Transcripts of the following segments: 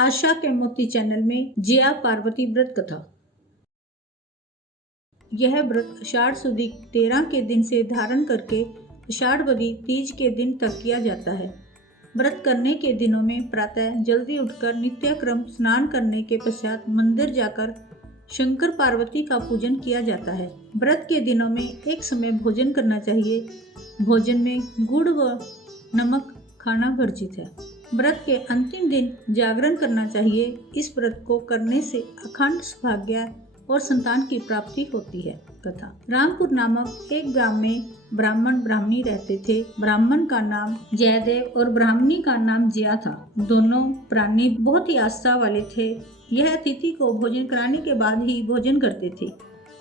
आशा के मोती चैनल में जया पार्वती व्रत कथा। यह व्रत आषाढ़ सुदी 13 के दिन से धारण करके आषाढ़ बदी तीज के दिन तक किया जाता है। व्रत करने के दिनों में प्रातः जल्दी उठकर नित्यक्रम स्नान करने के पश्चात मंदिर जाकर शंकर पार्वती का पूजन किया जाता है। व्रत के दिनों में एक समय भोजन करना चाहिए। भोजन में गुड़ व नमक खाना वर्जित है। व्रत के अंतिम दिन जागरण करना चाहिए। इस व्रत को करने से अखंड सौभाग्य और संतान की प्राप्ति होती है। कथा। रामपुर नामक एक गांव में ब्राह्मण ब्राह्मणी रहते थे। ब्राह्मण का नाम जयदेव और ब्राह्मणी का नाम जया था। दोनों प्राणी बहुत ही आस्था वाले थे। यह अतिथि को भोजन कराने के बाद ही भोजन करते थे।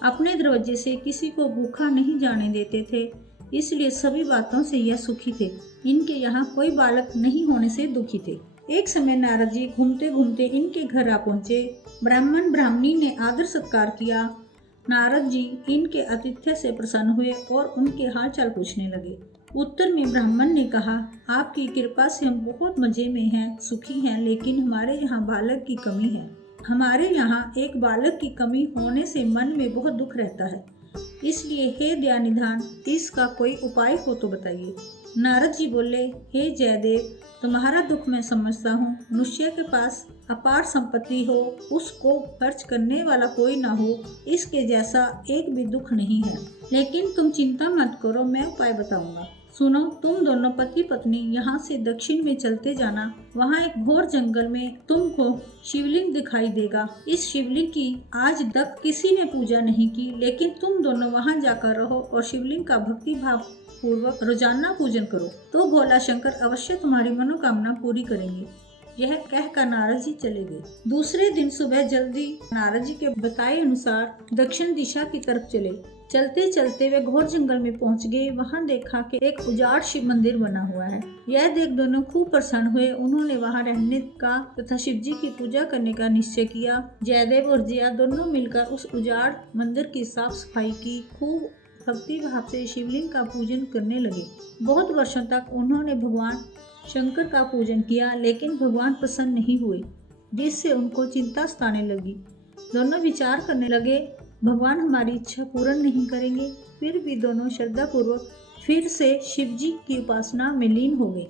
अपने दरवाजे से किसी को भूखा नहीं जाने देते थे, इसलिए सभी बातों से यह सुखी थे। इनके यहाँ कोई बालक नहीं होने से दुखी थे। एक समय नारद जी घूमते घूमते इनके घर आ पहुँचे। ब्राह्मण ब्राह्मणी ने आदर सत्कार किया। नारद जी इनके आतिथ्य से प्रसन्न हुए और उनके हालचाल पूछने लगे। उत्तर में ब्राह्मण ने कहा, आपकी कृपा से हम बहुत मजे में हैं, सुखी हैं, लेकिन हमारे यहाँ बालक की कमी है। हमारे यहाँ एक बालक की कमी होने से मन में बहुत दुख रहता है, इसलिए हे दयानिधान, इसका कोई उपाय हो तो बताइए। नारद जी बोले, हे जयदेव, तुम्हारा दुख मैं समझता हूँ। मनुष्य के पास अपार संपत्ति हो, उसको खर्च करने वाला कोई ना हो, इसके जैसा एक भी दुख नहीं है। लेकिन तुम चिंता मत करो, मैं उपाय बताऊंगा। सुनो, तुम दोनों पति पत्नी यहाँ से दक्षिण में चलते जाना। वहाँ एक घोर जंगल में तुमको शिवलिंग दिखाई देगा। इस शिवलिंग की आज तक किसी ने पूजा नहीं की, लेकिन तुम दोनों वहाँ जाकर रहो और शिवलिंग का भक्ति भाव पूर्वक रोजाना पूजन करो, तो भोला शंकर अवश्य तुम्हारी मनोकामना पूरी करेंगे। यह कहकर नारद जी चले गए। दूसरे दिन सुबह जल्दी नारद जी के बताए अनुसार दक्षिण दिशा की तरफ चले। चलते चलते वे घोर जंगल में पहुंच गए। वहां देखा कि एक उजाड़ शिव मंदिर बना हुआ है। यह देख दोनों खूब प्रसन्न हुए। उन्होंने वहां रहने का तथा शिव जी की पूजा करने का निश्चय किया। जयदेव और जया दोनों मिलकर उस उजाड़ मंदिर की साफ सफाई की। खूब भक्ति भाव से शिवलिंग का पूजन करने लगे। बहुत वर्षों तक उन्होंने भगवान शंकर का पूजन किया, लेकिन भगवान प्रसन्न नहीं हुए, जिससे उनको चिंता सताने लगी। दोनों विचार करने लगे, भगवान हमारी इच्छा पूर्ण नहीं करेंगे। फिर भी दोनों श्रद्धा पूर्वक फिर से शिव जी की उपासना में लीन हो गए।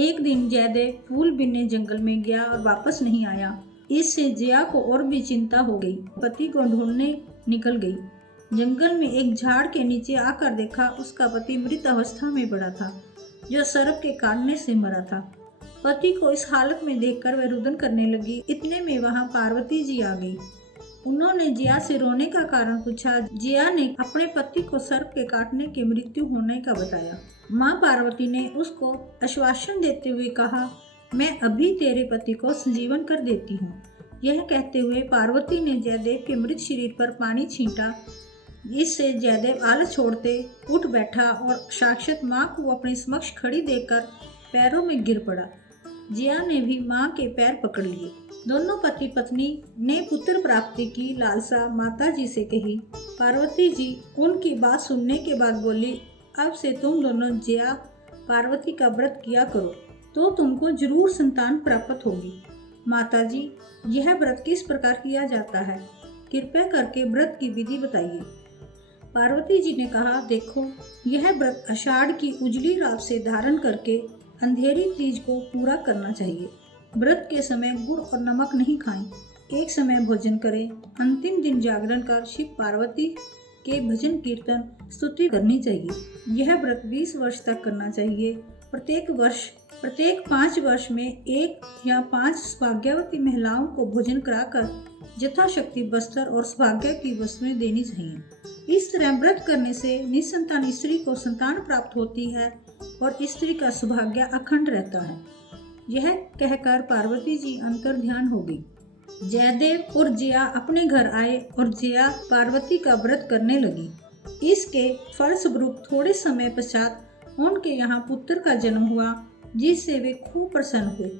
एक दिन जयदेव फूल बीनने जंगल में गया और वापस नहीं आया। इससे जया को और भी चिंता हो गई। पति को ढूंढने निकल गई। जंगल में एक झाड़ के नीचे आकर देखा, उसका पति मृत अवस्था में पड़ा था, जो सर्प के काटने से मरा था। पति को इस हालत में देखकर वह रुदन करने लगी। इतने में वहां पार्वती जी आ गई। उन्होंने जया से रोने का कारण पूछा। जया ने अपने पति को सर्प के काटने के मृत्यु होने का बताया। माँ पार्वती ने उसको आश्वासन देते हुए कहा, मैं अभी तेरे पति को संजीवन कर देती हूँ। यह कहते हुए पार्वती ने जयदेव के मृत शरीर पर पानी छींटा। इससे जयदेव आलस छोड़ते उठ बैठा और साक्षात माँ को अपने समक्ष खड़ी देखकर पैरों में गिर पड़ा। जया ने भी माँ के पैर पकड़ लिए। दोनों पति पत्नी ने पुत्र प्राप्ति की लालसा माता जी से कही। पार्वती जी उनकी बात सुनने के बाद बोली, अब से तुम दोनों जया पार्वती का व्रत किया करो, तो तुमको जरूर संतान प्राप्त होगी। माता जी, यह व्रत किस प्रकार किया जाता है? कृपया करके व्रत की विधि बताइए। पार्वती जी ने कहा, देखो, यह व्रत आषाढ़ की उजली रात से धारण करके अंधेरी तीज को पूरा करना चाहिए। व्रत के समय गुड़ और नमक नहीं खाएं। एक समय भोजन करें। अंतिम दिन जागरण कर शिव पार्वती के भजन कीर्तन स्तुति करनी चाहिए। यह व्रत 20 वर्ष तक करना चाहिए। प्रत्येक 5 वर्ष में 1 या 5 सौभाग्यवती महिलाओं को भोजन कराकर यथाशक्ति बस्तर और सौभाग्य की वस्तुएं देनी चाहिए। इस तरह व्रत करने से निसंतान स्त्री को संतान प्राप्त होती है और स्त्री का सौभाग्य अखंड रहता है। यह कहकर पार्वती जी अंतर ध्यान हो गई। जयदेव और जया अपने घर आए और जया पार्वती का व्रत करने लगी। इसके फलस्वरूप थोड़े समय पश्चात उनके यहाँ पुत्र का जन्म हुआ, जिससे वे खूब प्रसन्न हुए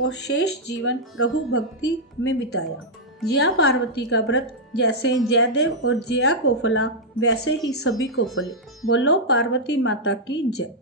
और शेष जीवन प्रभु भक्ति में बिताया। जया पार्वती का व्रत जैसे जयदेव और जया को फला, वैसे ही सभी को फले। बोलो पार्वती माता की जय।